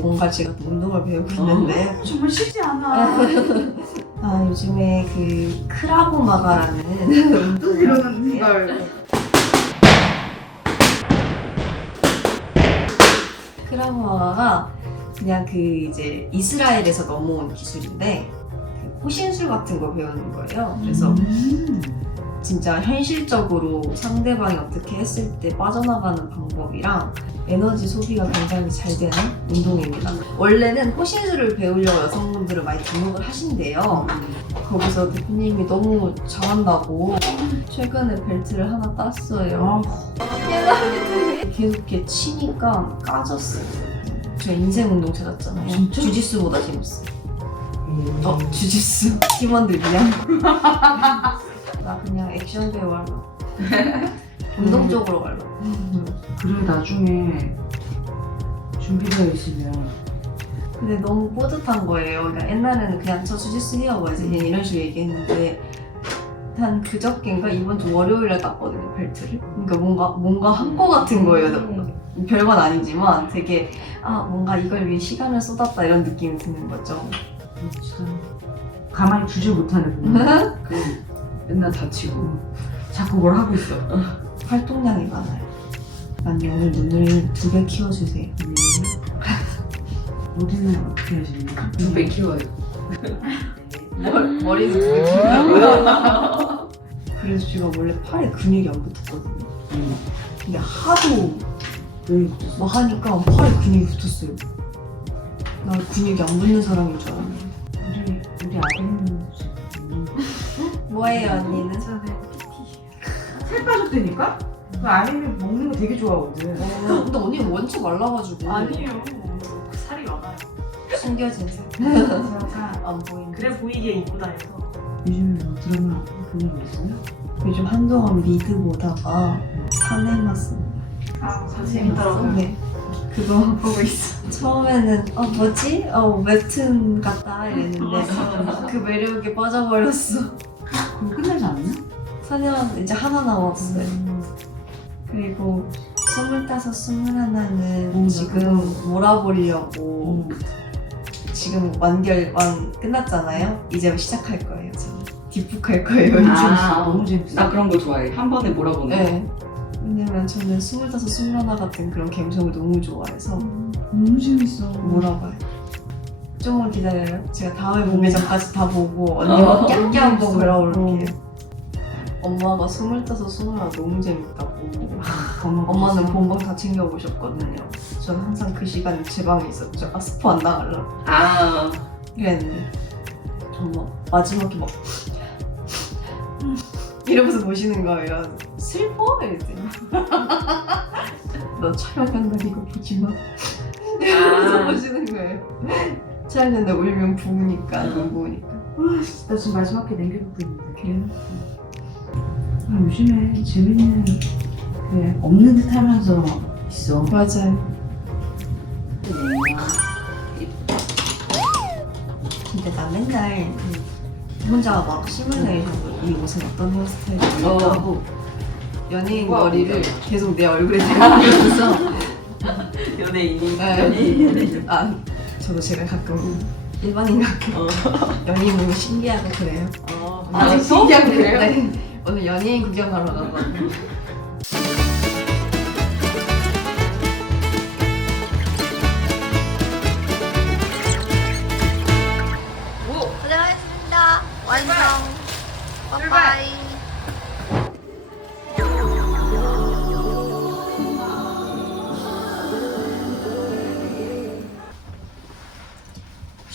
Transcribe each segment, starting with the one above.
뭔가 제가 또 운동을 배우고 있는데 정말 쉽지 않아. 아 요즘에 그 크라보 마가라는 또 이러는 걸. 크라보 마가가 그냥 그 이제 이스라엘에서 넘어온 기술인데 그 호신술 같은 거 배우는 거예요. 그래서 음. 진짜 현실적으로 상대방이 어떻게 했을 때 빠져나가는 방법이랑 에너지 소비가 굉장히 잘 되는 운동입니다. 원래는 호신술을 배우려고 여성분들은 많이 등록을 하신대요. 거기서 대표님이 너무 잘한다고 최근에 벨트를 하나 땄어요. 계속 이렇게 치니까 까졌어요. 제가 인생 운동 찾았잖아요. 진짜? 주짓수보다 재밌어요. 어, 주짓수. 팀원들 미안. 나 그냥 액션 배우 하려고. 운동 쪽으로 가려고. 그래 나중에 준비되어 있으면 근데 너무 뿌듯한 거예요. 그러니까 옛날에는 그냥 저 주짓수 해요. 뭐 이제 이런 식으로 얘기했는데 한 그저께인가 이번 주 월요일에 땄거든요 벨트를. 그러니까 뭔가 뭔가 한 거 같은 거예요. 별건 아니지만 되게 아 뭔가 이걸 위해 시간을 쏟았다 이런 느낌이 드는 거죠. 참 가만히 두질 못하네 보면. 그 맨날 다치고 자꾸 뭘 하고 있어. 활동량이 많아요. 아니 오늘 눈을 두 배 키워주세요. 어디는 어떻게 하시나요? 두 배 키워요. 머, 머리는 두배 키우고요. 그래서 제가 원래 팔에 근육이 안 붙었거든요. 음. 근데 하도 왜 붙었어? 뭐 하니까 팔에 근육이 붙었어요. 나 근육이 안 붙는 사람인 줄 알았네. 우리 우리 아들은 뭐예요 언니는? 살 빠졌다니까? 그 아이는 먹는 거 되게 좋아하거든. 어, 근데 언니는 원체 말라가지고 아니에요. 살이 많아요. 숨겨진 살. 그래서 안 보이는. 그래 보이게 입고 다녀서. 요즘에 뭐 드라마 보는 거 있어요? 요즘 한동안 미드 보다가 사내마스. 아, 재밌더라고요. 네. 그거 보고 있어. 처음에는 어 뭐지? 어 웹툰 같다 이랬는데 그 매력에 빠져버렸어. 그럼 끝나지 않나? 사내만 이제 하나 남았어요. 음. 그리고 스물다섯, 스물하나는 음, 지금 몰아보려고 음. 지금 완결 완 끝났잖아요. 이제 시작할 거예요. 지금 딥북할 거예요. 이제. 아, 너무 재밌어. 나 그런 거 좋아해. 한 번에 몰아보는 거. 네. 왜냐면 저는 스물다섯, 스물하나 같은 그런 감성을 너무 좋아해서 너무 재밌어. 몰아봐요. 조금만 기다려요. 제가 다음에 보기 전까지 다 보고 언니가 어. 깍깍 한번 몰아올게요. 엄마가 스물다섯, 스물하나 너무 재밌다고. 엄마 엄마는 본방 다 챙겨보셨거든요. 저는 항상 그 시간에 제 방에 있었죠. 아, 스포 안 나가려고. 아, 이랬는데 엄마 마지막에 막 이러면서 보시는 거예요. 슬퍼? 이랬더니 너 촬영한 날 이거 보지 마. 이러면서 아. 보시는 거예요. 촬영한 날 울면 부으니까 안 부으니까. 나 지금 마지막 게 남겨놓고 있는데. 그래요? 아, 요즘에 재밌는 그 없는 듯 하면서 있어. 맞아요. 근데 나 맨날 혼자 막 시뮬레이션으로 이 옷은 어떤 헤어스타일이 어. 하고 연예인 우와, 머리를 우와. 계속 내 얼굴에 대면서 연예인이. 네. 연예인. 아 저도 제가 가끔 일반인 같고 어. 연예인 보면 신기하고 그래요. 어. 아직도? 신기한 그래요? 네. 오늘 연예인 구경 하러 가거든요.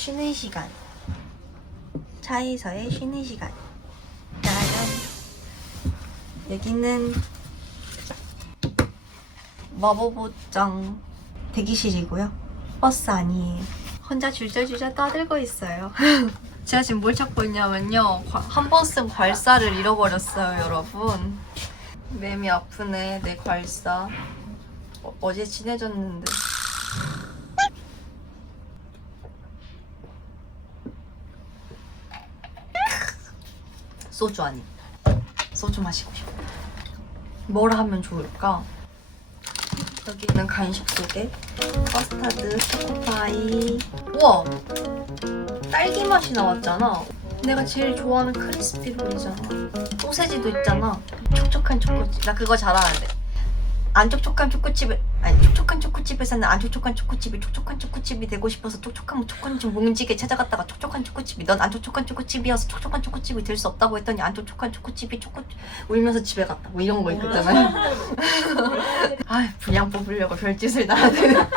쉬는 시간. 차에서의 쉬는 시간. 짜잔. 여기는 마법옷장 대기실이고요. 버스 아니에요. 혼자 줄줄줄줄 떠들고 있어요. 제가 지금 뭘 찾고 있냐면요. 한 번 쓴 괄사를 잃어버렸어요, 여러분. 맴이 아프네, 내 괄사. 어, 어제 친해졌는데. 소주 아니. 소주 마시고 싶어. 뭘 하면 좋을까? 여기는 간식 속에 커스타드, 초코파이. 우와! 딸기 맛이 나왔잖아. 내가 제일 좋아하는 크리스피 롤이잖아. 소세지도 있잖아. 촉촉한 초코칩. 나 그거 잘하는데. 안 촉촉한 초코칩을 아니 촉촉한 초코칩에서는 안 촉촉한 초코칩이 촉촉한 초코칩이 되고 싶어서 촉촉한 초코칩 뭉지게 찾아갔다가 촉촉한 초코칩이 넌 안 촉촉한 초코칩이어서 촉촉한 초코칩이 될 수 없다고 했더니 안 촉촉한 초코칩이 초코 울면서 집에 갔다 뭐 이런 거 있잖아요. 아 분량 뽑으려고 별짓을 다 하네.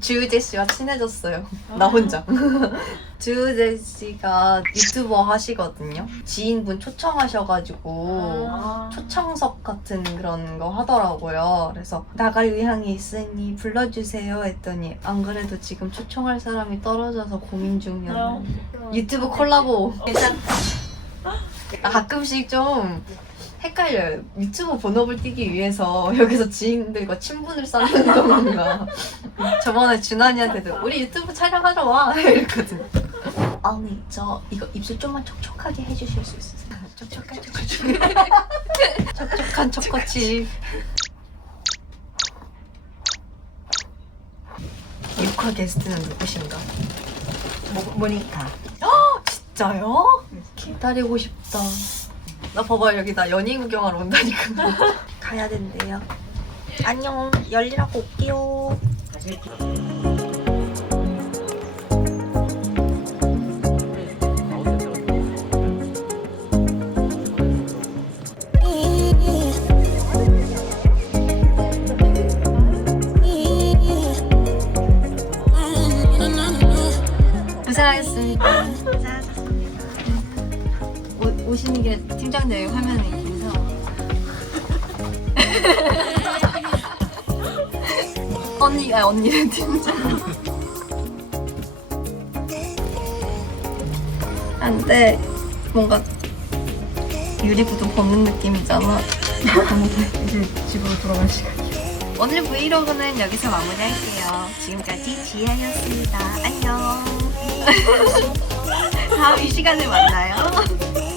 주우재 씨와 친해졌어요. 나 혼자. 주우재 씨가 유튜버 하시거든요. 지인분 초청하셔가지고 아. 초청석 같은 그런 거 하더라고요. 그래서 나갈 의향이 있으니 불러주세요 했더니 안 그래도 지금 초청할 사람이 떨어져서 고민 중이었는데 유튜브 콜라보 나 가끔씩 좀 헷갈려요. 유튜브 본업을 뛰기 위해서 여기서 지인들과 친분을 쌓는 건가. 저번에 준환이한테도 우리 유튜브 촬영하러 와 이랬거든. 언니 저 이거 입술 좀만 촉촉하게 해주실 수 있으세요? 촉촉한 초코칩. 촉촉한 초코칩. 육화 게스트는 누구신가? 모니카. 진짜요? 기다리고 싶다. 나 봐봐 여기 나 연인 구경하러 온다니까. 가야 된대요. 안녕 열리라고 올게요. 오, 오시는 게 팀장님 화면에 인사. 언니, 아 언니는 팀장. 안돼, 뭔가 유리 구두 벗는 느낌이잖아. 이제 집으로 돌아갈 시간. 오늘 브이로그는 여기서 마무리할게요. 지금까지 지혜였습니다. 안녕. 다음 이 시간에 만나요.